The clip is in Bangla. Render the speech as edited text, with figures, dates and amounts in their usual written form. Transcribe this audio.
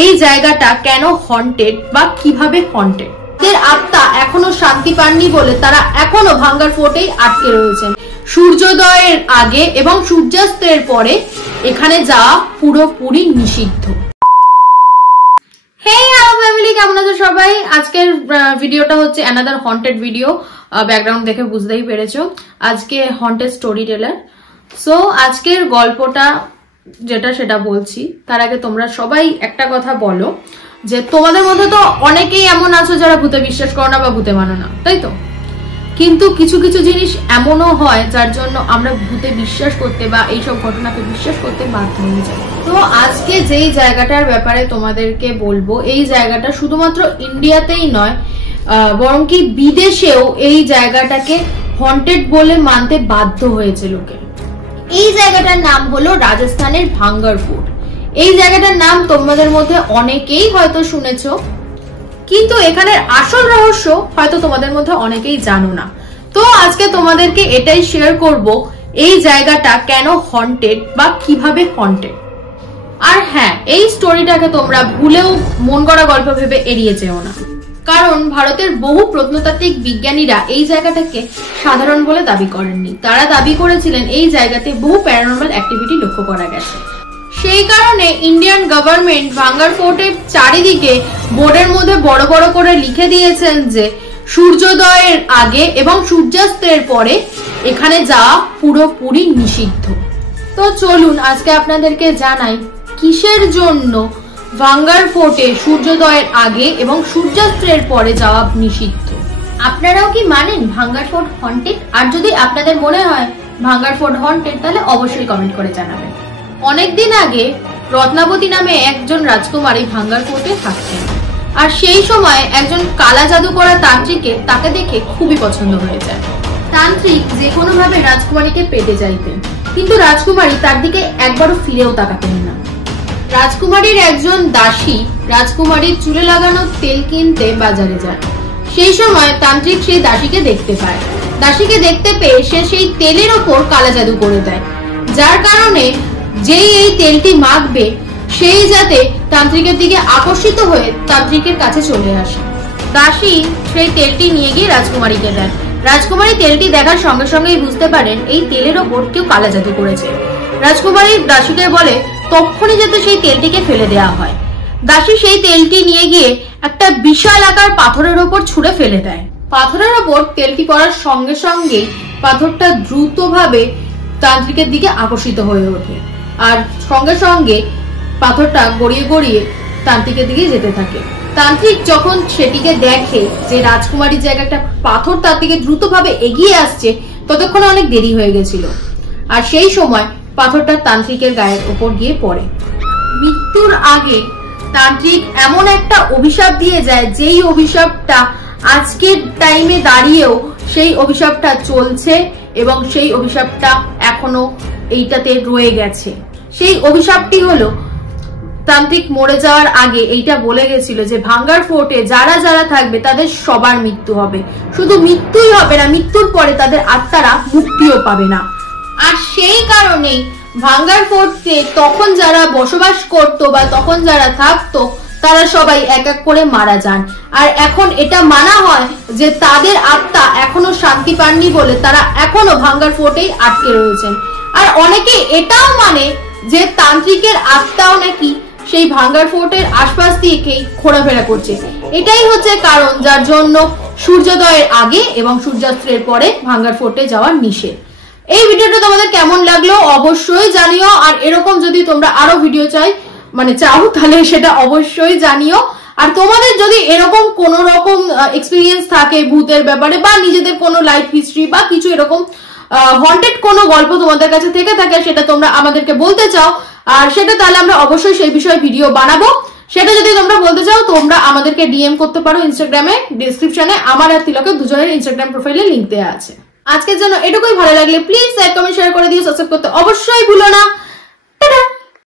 এই জায়গাটা কেন হন্টেড বা কিভাবে হন্টেড। এদের আত্মা এখনো শান্তি পাননি বলে তারা এখনো ভাঙ্গার ফোর্টেই আটকে রয়েছেন। সূর্যোদয়ের আগে এবং সূর্যাস্তের পরে এখানে যাওয়া পুরোপুরি নিষিদ্ধ। হেই হ্যালো ফ্যামিলি, কেমন আছো সবাই? আজকের ভিডিওটা হচ্ছে অ্যানাদার হন্টেড ভিডিও। ব্যাকগ্রাউন্ড দেখে বুঝতেই পেরেছো আজকে হন্টেড স্টোরি টেলার। সো আজকের গল্পটা যেটা সেটা বলছি, তার আগে তোমরা সবাই একটা কথা বলো যে তোমাদের মধ্যে তো অনেকেই এমন আছো যারা ভূতে বিশ্বাস করো না বা ভূতে মানো না, তাই তো? কিন্তু কিছু কিছু জিনিস এমনও হয় যার জন্য আমরা ভূতে বিশ্বাস করতে বা এইসব ঘটনাকে বিশ্বাস করতে বাধ্য হয়ে যাই। তো আজকে যেই জায়গাটার ব্যাপারে তোমাদেরকে বলবো, এই জায়গাটা শুধুমাত্র ইন্ডিয়াতেই নয় বরং কি বিদেশেও এই জায়গাটাকে হন্টেড বলে মানতে বাধ্য হয়েছে লোকে। এই জায়গাটার নাম হলো রাজস্থানের ভাঙ্গার ফোর্ট। এই জায়গাটার নাম তোমাদের মধ্যে অনেকেই হয়তো শুনেছো, কিন্তু এখানের আসল রহস্য হয়তো তোমাদের মধ্যে অনেকেই জানো না। তো আজকে তোমাদেরকে এটাই শেয়ার করব, এই জায়গাটা কেন হন্টেড বা কিভাবে হন্টেড। আর হ্যাঁ, এই স্টোরিটাকে তোমরা ভুলেও মন গড়া গল্প ভেবে এড়িয়ে যেও না, কারণ ভারতের বহু প্রত্নতাত্ত্বিক বিজ্ঞানীরা এই জায়গাটাকে সাধারণ বলে দাবি করেননি। তারা দাবি করেছিলেন এই জায়গাতে বহু প্যারানর্মাল অ্যাক্টিভিটি লক্ষ্য করা গেছে। সেই কারণে ইন্ডিয়ান গভর্নমেন্ট ভাঙ্গার ফোর্টের চারিদিকে বোর্ডের মধ্যে বড় বড় করে লিখে দিয়েছেন যে সূর্যোদয়ের আগে এবং সূর্যাস্তের পরে এখানে যাওয়া পুরোপুরি নিষিদ্ধ। তো চলুন আজকে আপনাদেরকে জানাই কিসের জন্য ভাঙ্গার ফোর্টে সূর্যোদয়ের আগে এবং সূর্যাস্তের পরে যাওয়া নিষিদ্ধ। আপনারাও কি মানেন ভাঙ্গার ফোর্ট হন্টেড? আর যদি আপনাদের মনে হয় ভাঙ্গার ফোর্ট হন্টেড, তাহলে অবশ্যই কমেন্ট করে জানাবেন। অনেকদিন আগে রত্নাবতী নামে একজন রাজকুমারী ভাঙ্গার ফোর্টে থাকতেন, আর সেই সময় একজন কালা জাদু করা তান্ত্রিকের তাকে দেখে খুবই পছন্দ হয়ে যায়। তান্ত্রিক যে কোনো ভাবে রাজকুমারীকে পেতে চাইতেন, কিন্তু রাজকুমারী তার দিকে একবারও ফিরেও তাকাতেন না। রাজকুমারীর একজন দাসী রাজকুমারীর চুলে লাগানো তেল কিনতে বাজারে যায়। সেই সময় তান্ত্রিক সেই দাসীকে দেখতে পায়। দাসীকে দেখতে পেয়ে সে সেই তেলের ওপর কালা জাদু করে দেয়, যার কারণে যেই এই তেলটি মাখবে সেই যাতে তান্ত্রিকের দিকে আকর্ষিত হয়ে তান্ত্রিকের কাছে চলে আসে। দাসী সেই তেলটি নিয়ে গিয়ে রাজকুমারীকে দেন। রাজকুমারী তেলটি দেখার সঙ্গে সঙ্গেই বুঝতে পারেন এই তেলের ওপর কেউ কালা জাদু করেছে। রাজকুমারী দাসীকে বলে তখনই যাতে সেই তেলটিকে ফেলে দেওয়া হয়। দাসী সেই তেলটি নিয়ে গিয়ে একটা বিশাল আকার পাথরের ওপর ছুঁড়ে ফেলে দেয়। পাথরের ওপর তেলটি পড়ার সঙ্গে সঙ্গে পাথরটা দ্রুতভাবে তান্ত্রিকের দিকে আকর্ষিত হয়ে ওঠে, আর সঙ্গে সঙ্গে পাথরটা গড়িয়ে গড়িয়ে তান্ত্রিকের দিকে যেতে থাকে। তান্ত্রিক যখন সেটিকে দেখে যে রাজকুমারীর জায়গায় একটা পাথর তার দিকে দ্রুতভাবে এগিয়ে আসছে, ততক্ষণে অনেক দেরি হয়ে গেছিল, আর সেই সময় পাথরটা তান্ত্রিকের গায়ের ওপর গিয়ে পড়ে। মৃত্যুর আগে তান্ত্রিক এমন একটা অভিশাপ দিয়ে যায়, যেই অভিশাপটা আজকের টাইমে দাঁড়িয়েও সেই অভিশাপটা চলছে এবং সেই অভিশাপটা এখনো এইটাতে রয়ে গেছে। সেই অভিশাপটি হলো, তান্ত্রিক মরে যাওয়ার আগে এইটা বলে গেছিল যে ভাঙ্গার ফোর্টে যারা যারা থাকবে তাদের সবার মৃত্যু হবে। শুধু মৃত্যুই হবে না, মৃত্যুর পরে তাদের আত্মারা মুক্তিও পাবে না। আর সেই কারণেই ভাঙ্গার ফোর্টে তখন যারা বসবাস করতো বা তখন যারা থাকতো তারা সবাই এক এক করে মারা যান। আর এখন এটা মানা হয় যে তাদের আত্মা এখনো শান্তি পাননি বলে তারা এখনো ভাঙ্গার ফোর্টেই আটকে রয়েছেন। আর অনেকে এটাও মানে যে তান্ত্রিকের আত্মাও নাকি সেই ভাঙ্গার ফোর্টের আশপাশ দিয়ে ঘোরাফেরা করছে। এটাই হচ্ছে কারণ যার জন্য সূর্যোদয়ের আগে এবং সূর্যাস্তের পরে ভাঙ্গার ফোর্টে যাওয়া নিষেধ। এই ভিডিওটা তোমাদের কেমন লাগলো অবশ্যই জানিও, আর এরকম যদি তোমরা আরো ভিডিও চাও তাহলে সেটা অবশ্যই জানিও। আর তোমাদের যদি এরকম কোন রকম এক্সপিরিয়েন্স থাকে ভূতের ব্যাপারে বা নিজেদের কোনো লাইফ হিস্ট্রি বা কিছু এরকম হন্টেড কোনো গল্প তোমাদের কাছে থেকে থাকে, সেটা তোমরা আমাদেরকে বলতে চাও, আর সেটা তাহলে আমরা অবশ্যই সেই বিষয়ে ভিডিও বানাবো। সেটা যদি তোমরা বলতে চাও তোমরা আমাদেরকে ডিএম করতে পারো ইনস্টাগ্রামে। ডেসক্রিপশনে আমার আর তিলকের দুজনের ইনস্টাগ্রাম প্রোফাইলে লিংক দেওয়া আছে। আজকের জন্য এটুকুই। ভালো লাগলে প্লিজ লাইক কমেন্ট শেয়ার করে দিও, সাবস্ক্রাইব করতে অবশ্যই ভুলো না।